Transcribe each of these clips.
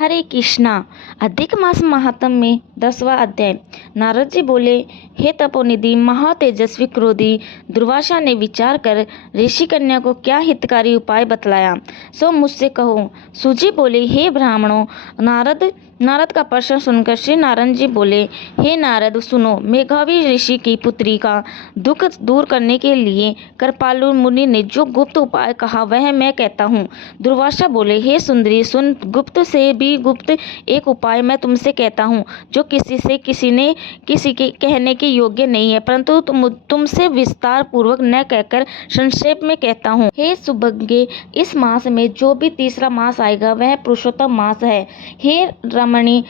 हरे कृष्णा। अधिक मास महात्म में 10वां अध्याय। नारद जी बोले, हे तपोनिधि महातेजस्वी क्रोधी दुर्वासा ने विचार कर ऋषि कन्या को क्या हितकारी उपाय बतलाया, सो मुझसे कहो। सूजी बोले, हे ब्राह्मणों। नारद का प्रश्न सुनकर श्री नारायण जी बोले, हे नारद सुनो, मेघावी ऋषि की पुत्री का दुख दूर करने के लिए कृपालु मुनि ने जो गुप्त उपाय कहा वह मैं कहता हूँ। दुर्वासा बोले, हे सुंदरी सुन, गुप्त से भी गुप्त एक उपाय मैं तुमसे कहता हूँ जो किसी के कहने के योग्य नहीं है, परंतु तुमसे विस्तार पूर्वक न कहकर संक्षेप में कहता हूँ। हे सुभगे, इस मास में जो भी तीसरा मास आएगा वह पुरुषोत्तम मास है। हे रमणी,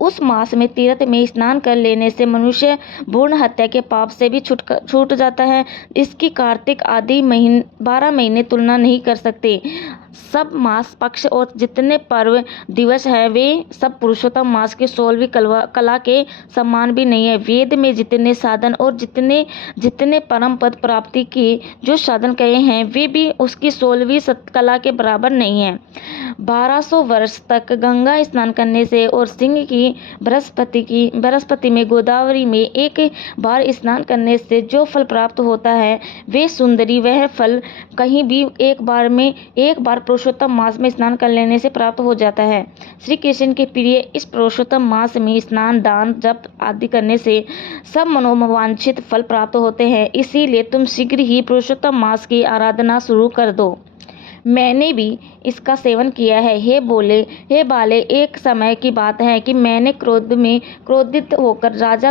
उस मास में तीर्थ में स्नान कर लेने से मनुष्य भ्रूण हत्या के पाप से भी छूट जाता है। इसकी कार्तिक आदि 12 महीने तुलना नहीं कर सकते। सब मास पक्ष और जितने पर्व दिवस है वे सब पुरुषोत्तम मास के 16वीं कला के समान भी नहीं है। वेद में जितने साधन और जितने परम पद प्राप्ति के जो साधन कहे हैं वे भी उसकी 16वीं कला के बराबर नहीं है। 1200 वर्ष तक गंगा स्नान करने से और सिंह की बृहस्पति में गोदावरी में एक बार स्नान करने से जो फल प्राप्त होता है वे सुंदरी वह फल कहीं भी एक बार पुरुषोत्तम मास में स्नान कर लेने से प्राप्त हो जाता है। श्री कृष्ण के प्रिय, इस पुरुषोत्तम मास में स्नान, दान, जप आदि करने से सब मनोवांछित फल प्राप्त होते हैं। इसीलिए तुम शीघ्र ही पुरुषोत्तम मास की आराधना शुरू कर दो। मैंने भी इसका सेवन किया है। हे बाले, एक समय की बात है कि मैंने क्रोधित होकर राजा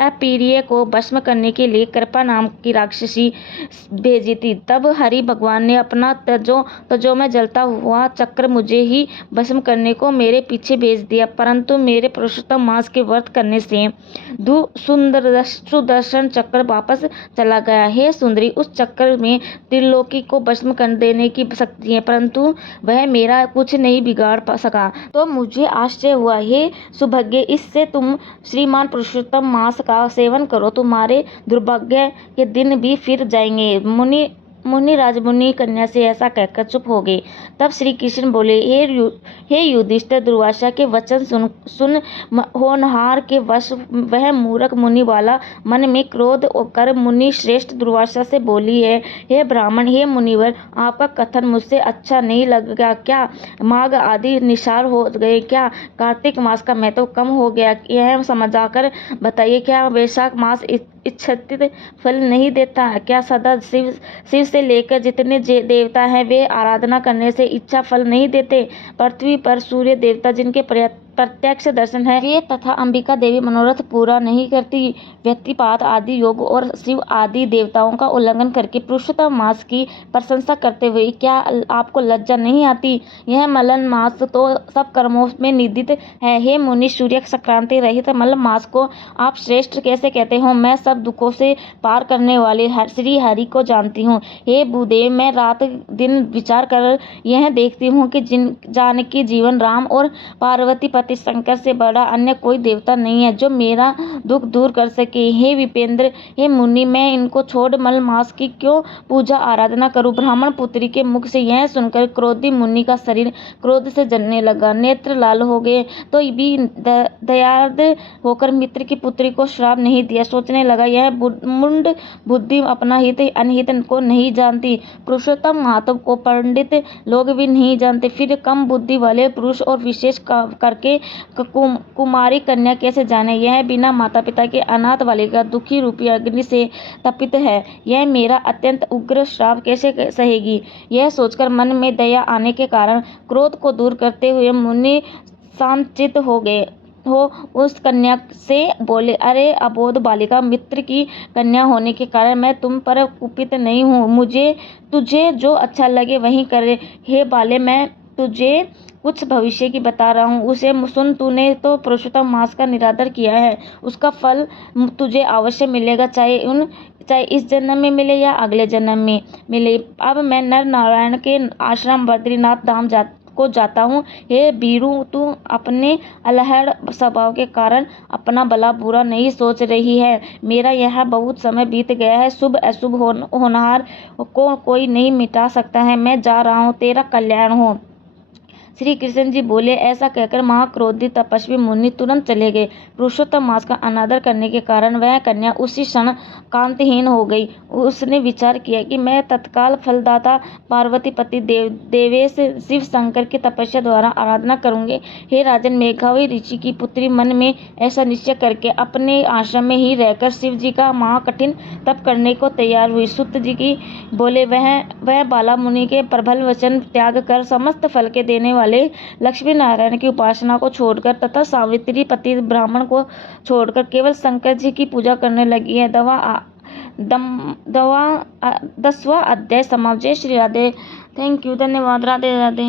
अपीरिय को भस्म करने के लिए कृपा नाम की राक्षसी भेजी थी। तब हरि भगवान ने अपना तजो में जलता हुआ चक्र मुझे ही भस्म करने को मेरे पीछे भेज दिया, परंतु मेरे पुरुषोत्तम मास के व्रत करने से सुदर्शन चक्र वापस चला गया। हे सुंदरी, उस चक्र में त्रिलोकी को भस्म कर देने की शक्ति है, परंतु वह मेरा कुछ नहीं बिगाड़ सका। तो मुझे आश्चर्य हुआ। हे सुभगे, इससे तुम श्रीमान पुरुषोत्तम मास का सेवन करो, तुम्हारे दुर्भाग्य के दिन भी फिर जाएंगे। मुनिराज मुनि कन्या से ऐसा कहकर चुप हो गए। तब श्री कृष्ण बोले, हे युधिष्ठिर, दुर्वासा के वचन सुन होनहार के वश वह मूर्ख मुनि वाला मन में क्रोध कर मुनि श्रेष्ठ दुर्वासा से बोली है, हे ब्राह्मण, हे मुनिवर, आपका कथन मुझसे अच्छा नहीं लगा क्या? माघ आदि निशार हो गए क्या? कार्तिक मास का महत्व कम हो गया? यह समझाकर बताइए, क्या वैशाख मास इच्छित फल नहीं देता? क्या सदा शिव से लेकर जितने देवता हैं वे आराधना करने से इच्छा फल नहीं देते? पृथ्वी पर सूर्य देवता जिनके प्रत्यक्ष दर्शन है वे तथा अंबिका देवी मनोरथ पूरा नहीं करती। व्यक्तिपात आदि योग और शिव आदि देवताओं का उल्लंघन करके पुरुषोत्तम मास की प्रशंसा करते हुए क्या आपको लज्जा नहीं आती? यह मलन मास तो सब कर्मों में निंदित है। हे मुनि, सूर्य संक्रांति रहित मल मास को आप श्रेष्ठ कैसे कहते हो? मैं सब दुखों से पार करने वाले श्री हरि को जानती हूँ। हे भूदेव, मैं रात दिन विचार कर यह देखती हूँ कि जानकी जीवन राम और पार्वती पति शंकर से बड़ा अन्य कोई देवता नहीं है जो मेरा दुख दूर कर सके। हे विपेंद्र, हे मुनि, मैं इनको छोड़ मल मास की क्यों पूजा आराधना करूं? ब्राह्मण पुत्री के मुख से यह सुनकर क्रोधी मुनि का शरीर क्रोध से जलने लगा, नेत्र लाल हो गए, तो भी दयार्द होकर मित्र की पुत्री को श्राप नहीं दिया। सोचने लगा, यह मुंड बुद्धि अपना हित अनहित को नहीं जानती, पुरुषोत्तम महात्म को पंडित लोग भी नहीं जानते, फिर कम बुद्धि वाले पुरुष और विशेष करके कुमारी कन्या कैसे जाने? यह बिना माता पिता के अनाथ बालिका दुखी रूपी अग्नि से तपित है, यह मेरा अत्यंत उग्र श्राप कैसे सहेगी? यह सोचकर मन में दया आने के कारण क्रोध को दूर करते हुए मुनि शांतचित्त हो उस कन्या से बोले, अरे अबोध बालिका, मित्र की कन्या होने के कारण मैं तुम पर कुपित नहीं हूँ, तुझे जो अच्छा लगे वही करे। हे बाले, मैं तुझे कुछ भविष्य की बता रहा हूँ, उसे सुन। तूने तो पुरुषोत्तम मास का निरादर किया है, उसका फल तुझे अवश्य मिलेगा, चाहे इस जन्म में मिले या अगले जन्म में मिले। अब मैं नर नारायण के आश्रम बद्रीनाथ धाम को जाता हूँ। हे बीरू, तू अपने अलहड़ स्वभाव के कारण अपना भला बुरा नहीं सोच रही है। मेरा यहाँ बहुत समय बीत गया है, शुभ अशुभ होनहार को कोई नहीं मिटा सकता है। मैं जा रहा हूँ, तेरा कल्याण हो। श्री कृष्ण जी बोले। ऐसा कहकर महाक्रोधित तपस्वी मुनि तुरंत चले गए। पुरुषोत्तम मास का अनादर करने के कारण वह कन्या उसी क्षण कांतिहीन हो गई। उसने विचार किया कि मैं तत्काल फलदाता पार्वती पति देवेश शिव शंकर की तपस्या द्वारा आराधना करूंगी। हे राजन, मेघावी ऋषि की पुत्री मन में ऐसा निश्चय करके अपने आश्रम में ही रहकर शिव जी का महाकठिन तप करने को तैयार हुई। सूत जी की बोले, वह बाला मुनि के प्रबल वचन त्याग कर समस्त फल के देने वाले लक्ष्मी नारायण की उपासना को छोड़कर तथा सावित्री पति ब्राह्मण को छोड़कर केवल शंकर जी की पूजा करने लगी है। 10वां अध्याय समाप्त। जय श्री राधे। Thank you. धन्यवाद। राधे राधे।